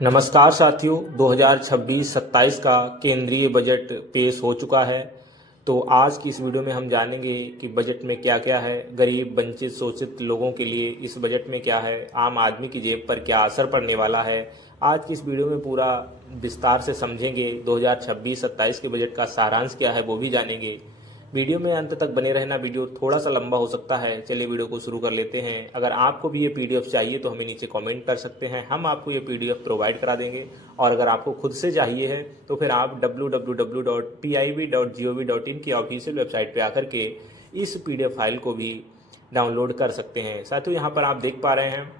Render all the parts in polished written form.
नमस्कार साथियों, 2026-27 का केंद्रीय बजट पेश हो चुका है। तो आज की इस वीडियो में हम जानेंगे कि बजट में क्या क्या है, गरीब वंचित शोषित लोगों के लिए इस बजट में क्या है, आम आदमी की जेब पर क्या असर पड़ने वाला है। आज की इस वीडियो में पूरा विस्तार से समझेंगे। 2026-27 के बजट का सारांश क्या है वो भी जानेंगे। वीडियो में अंत तक बने रहना। वीडियो थोड़ा सा लंबा हो सकता है। चलिए वीडियो को शुरू कर लेते हैं। अगर आपको भी ये पीडीएफ चाहिए तो हमें नीचे कमेंट कर सकते हैं, हम आपको ये पीडीएफ प्रोवाइड करा देंगे। और अगर आपको खुद से चाहिए है तो फिर आप www.pib.gov.in की ऑफिशियल वेबसाइट पर आकर के इस पीडीएफ फाइल को भी डाउनलोड कर सकते हैं। साथियों, यहाँ पर आप देख पा रहे हैं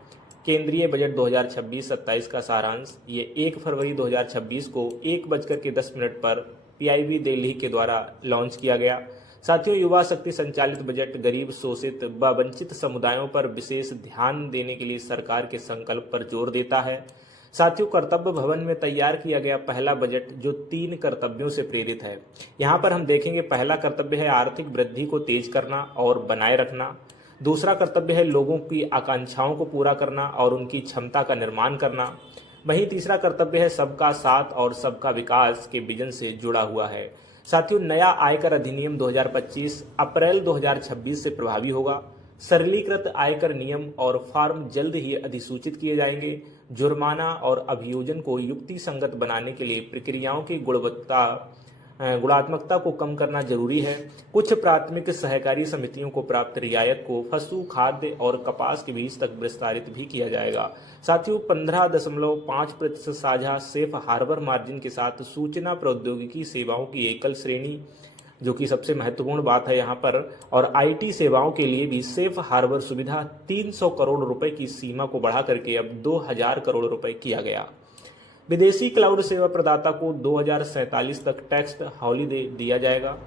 केंद्रीय बजट 2026-27 का सारांश। ये 1 फरवरी 2026 को 1:10 पर पीआईबी दिल्ली के द्वारा लॉन्च किया गया। साथियों, युवा शक्ति संचालित बजट गरीब शोषित व वंचित समुदायों पर विशेष ध्यान देने के लिए सरकार के संकल्प पर जोर देता है। साथियों, कर्तव्य भवन में तैयार किया गया पहला बजट जो 3 कर्तव्यों से प्रेरित है। यहाँ पर हम देखेंगे, पहला कर्तव्य है आर्थिक वृद्धि को तेज करना और बनाए रखना। दूसरा कर्तव्य है लोगों की आकांक्षाओं को पूरा करना और उनकी क्षमता का निर्माण करना। वहीं तीसरा कर्तव्य है सबका साथ और सबका विकास के विजन से जुड़ा हुआ है। साथियों, नया आयकर अधिनियम 2025 अप्रैल 2026 से प्रभावी होगा। सरलीकृत आयकर नियम और फॉर्म जल्द ही अधिसूचित किए जाएंगे। जुर्माना और अभियोजन को युक्ति संगत बनाने के लिए प्रक्रियाओं की गुणात्मकता को कम करना जरूरी है। कुछ प्राथमिक सहकारी समितियों को प्राप्त रियायत को पशु खाद्य और कपास के बीज तक विस्तारित भी किया जाएगा। साथियों, 15.5% साझा सेफ हार्बर मार्जिन के साथ सूचना प्रौद्योगिकी सेवाओं की एकल श्रेणी, जो कि सबसे महत्वपूर्ण बात है यहाँ पर, और आईटी सेवाओं के लिए भी सेफ हार्बर सुविधा 300 करोड़ रुपए की सीमा को बढ़ा करके अब 2000 करोड़ रुपए किया गया। विदेशी क्लाउड सेवा प्रदाता को 2047 तक टैक्स हॉलिडे दिया जाएगा।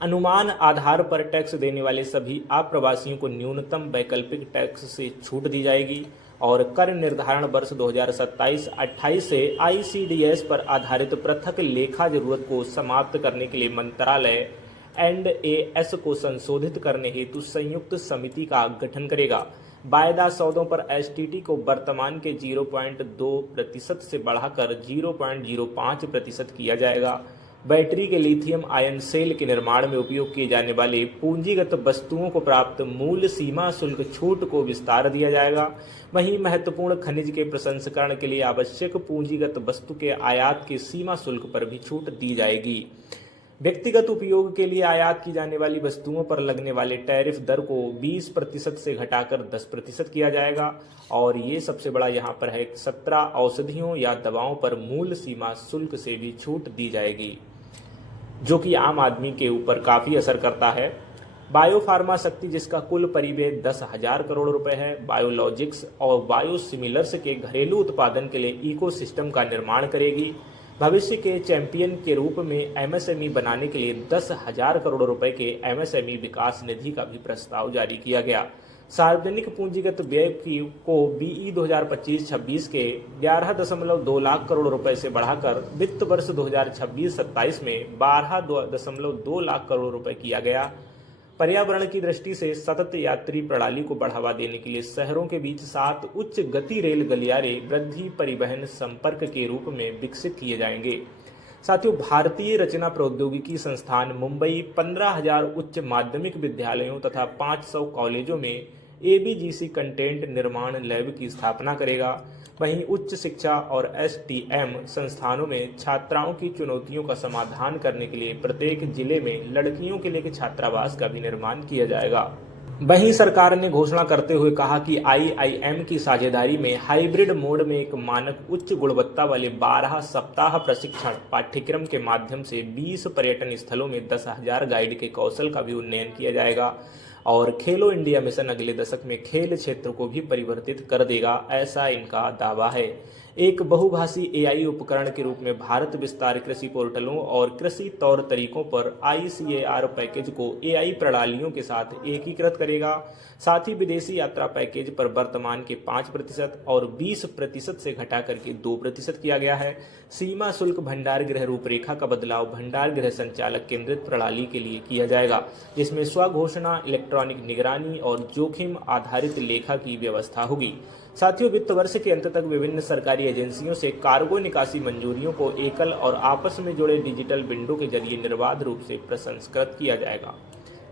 अनुमान आधार पर टैक्स देने वाले सभी अप्रवासियों को न्यूनतम वैकल्पिक टैक्स से छूट दी जाएगी। और कर निर्धारण वर्ष 2027-28 से आईसीडीएस पर आधारित पृथक लेखा जरूरत को समाप्त करने के लिए मंत्रालय एंडएएस को संशोधित करने हेतु संयुक्त समिति का गठन करेगा। वायदा सौदों पर एसटीटी को वर्तमान के 0.2% से बढ़ाकर 0.05% किया जाएगा। बैटरी के लिथियम आयन सेल के निर्माण में उपयोग किए जाने वाले पूंजीगत वस्तुओं को प्राप्त मूल सीमा शुल्क छूट को विस्तार दिया जाएगा। वहीं महत्वपूर्ण खनिज के प्रसंस्करण के लिए आवश्यक पूंजीगत वस्तु के आयात के सीमा शुल्क पर भी छूट दी जाएगी। व्यक्तिगत उपयोग के लिए आयात की जाने वाली वस्तुओं पर लगने वाले टैरिफ दर को 20% से घटाकर 10% किया जाएगा। और ये सबसे बड़ा यहाँ पर है, 17 औषधियों या दवाओं पर मूल सीमा शुल्क से भी छूट दी जाएगी, जो कि आम आदमी के ऊपर काफ़ी असर करता है। बायोफार्मा शक्ति, जिसका कुल परिव्यय 10,000 करोड़ रुपए है, बायोलॉजिक्स और बायोसिमिलर्स के घरेलू उत्पादन के लिए इकोसिस्टम का निर्माण करेगी। भविष्य के चैंपियन के रूप में एमएसएमई बनाने के लिए 10,000 करोड़ रुपए के एमएसएमई विकास निधि का भी प्रस्ताव जारी किया गया। सार्वजनिक पूंजीगत व्यय को बीई 2025-26 के 11.2 लाख करोड़ रुपए से बढ़ाकर वित्त वर्ष 2026-27 में 12.2 लाख करोड़ रुपए किया गया। पर्यावरण की दृष्टि से सतत यात्री प्रणाली को बढ़ावा देने के लिए शहरों के बीच 7 उच्च गति रेल गलियारे वृद्धि परिवहन संपर्क के रूप में विकसित किए जाएंगे। साथियों, भारतीय रचना प्रौद्योगिकी संस्थान मुंबई 15,000 उच्च माध्यमिक विद्यालयों तथा 500 कॉलेजों में एबीजीसी कंटेंट निर्माण लैब की स्थापना करेगा। वहीं उच्च शिक्षा और एसटीएम संस्थानों में छात्राओं की चुनौतियों का समाधान करने के लिए प्रत्येक जिले में लड़कियों के लिए छात्रावास का भी निर्माण किया जाएगा। वहीं सरकार ने घोषणा करते हुए कहा कि आईआईएम की साझेदारी में हाइब्रिड मोड में एक मानक उच्च गुणवत्ता वाले 12 सप्ताह प्रशिक्षण पाठ्यक्रम के माध्यम से 20 पर्यटन स्थलों में 10,000 गाइड के कौशल का भी उन्नयन किया जाएगा। और खेलो इंडिया मिशन अगले दशक में खेल क्षेत्र को भी परिवर्तित कर देगा, ऐसा इनका दावा है। एक बहुभाषी एआई उपकरण के रूप में भारत विस्तार कृषि पोर्टलों और कृषि तौर तरीकों पर आईसीएआर पैकेज को एआई प्रणालियों के साथ एकीकृत करेगा। साथ ही विदेशी यात्रा पैकेज पर वर्तमान के 5% और 20% से घटा करके 2% किया गया है। सीमा शुल्क भंडार गृह रूपरेखा का बदलाव भंडार गृह संचालक केंद्रित प्रणाली के लिए किया जाएगा, जिसमें स्वघोषणा, इलेक्ट्रॉनिक निगरानी और जोखिम आधारित लेखा की व्यवस्था होगी। साथियों, वित्त वर्ष के अंत तक विभिन्न सरकारी एजेंसियों से कार्गो निकासी मंजूरियों को एकल और आपस में जुड़े डिजिटल विंडो के जरिए निर्बाध रूप से प्रसंस्कृत किया जाएगा।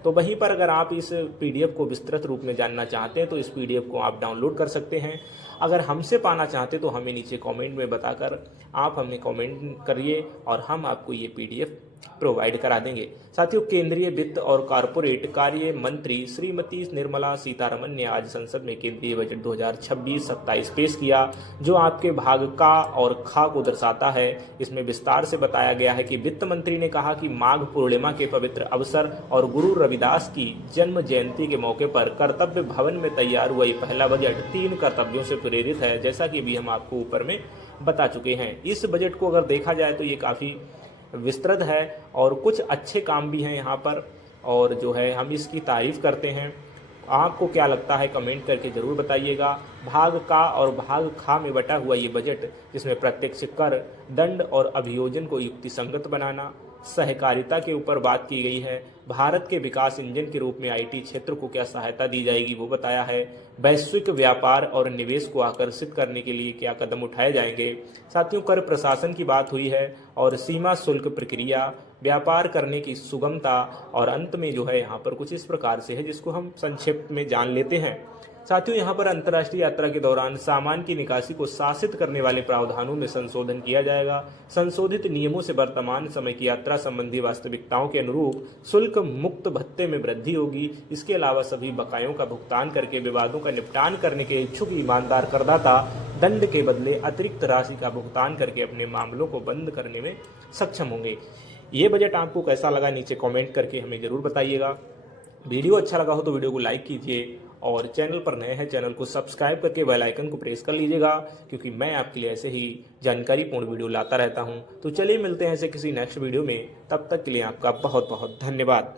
तो वहीं पर अगर आप इस पीडीएफ को विस्तृत रूप में जानना चाहते हैं तो इस पीडीएफ को आप डाउनलोड कर सकते हैं। अगर हमसे पाना चाहते तो हमें नीचे कमेंट में बताकर आप हमें कमेंट करिए और हम आपको ये पीडीएफ प्रोवाइड करा देंगे। साथियों, केंद्रीय वित्त और कॉरपोरेट कार्य मंत्री श्रीमती निर्मला सीतारमन ने आज संसद में केंद्रीय बजट 2026-27 पेश किया, जो आपके भाग का और खा को दर्शाता है। इसमें विस्तार से बताया गया है कि वित्त मंत्री ने कहा कि माघ पूर्णिमा के पवित्र अवसर और गुरु रविदास की जन्म जयंती के मौके पर कर्तव्य भवन में तैयार हुआ ये पहला बजट 3 कर्तव्यों से प्रेरित है, जैसा कि अभी हम आपको ऊपर में बता चुके हैं। इस बजट को अगर देखा जाए तो ये काफ़ी विस्तृत है और कुछ अच्छे काम भी हैं यहाँ पर, और जो है हम इसकी तारीफ करते हैं। आपको क्या लगता है कमेंट करके ज़रूर बताइएगा। भाग का और भाग खा में बटा हुआ ये बजट, जिसमें प्रत्यक्ष कर, दंड और अभियोजन को युक्तिसंगत बनाना, सहकारिता के ऊपर बात की गई है, भारत के विकास इंजन के रूप में आईटी क्षेत्र को क्या सहायता दी जाएगी वो बताया है, वैश्विक व्यापार और निवेश को आकर्षित करने के लिए क्या कदम उठाए जाएंगे। साथियों, कर प्रशासन की बात हुई है और सीमा शुल्क प्रक्रिया, व्यापार करने की सुगमता, और अंत में जो है यहाँ पर कुछ इस प्रकार से है जिसको हम संक्षिप्त में जान लेते हैं। साथियों, यहाँ पर अंतर्राष्ट्रीय यात्रा के दौरान सामान की निकासी को शासित करने वाले प्रावधानों में संशोधन किया जाएगा। संशोधित नियमों से वर्तमान समय की यात्रा संबंधी वास्तविकताओं के अनुरूप शुल्क मुक्त भत्ते में वृद्धि होगी। इसके अलावा सभी बकायों का भुगतान करके विवादों का निपटान करने के इच्छुक ईमानदार करदाता दंड के बदले अतिरिक्त राशि का भुगतान करके अपने मामलों को बंद करने में सक्षम होंगे। ये बजट आपको कैसा लगा नीचे कमेंट करके हमें ज़रूर बताइएगा। वीडियो अच्छा लगा हो तो वीडियो को लाइक कीजिए और चैनल पर नए हैं चैनल को सब्सक्राइब करके बेल आइकन को प्रेस कर लीजिएगा, क्योंकि मैं आपके लिए ऐसे ही जानकारीपूर्ण वीडियो लाता रहता हूं। तो चलिए मिलते हैं ऐसे किसी नेक्स्ट वीडियो में, तब तक के लिए आपका बहुत बहुत धन्यवाद।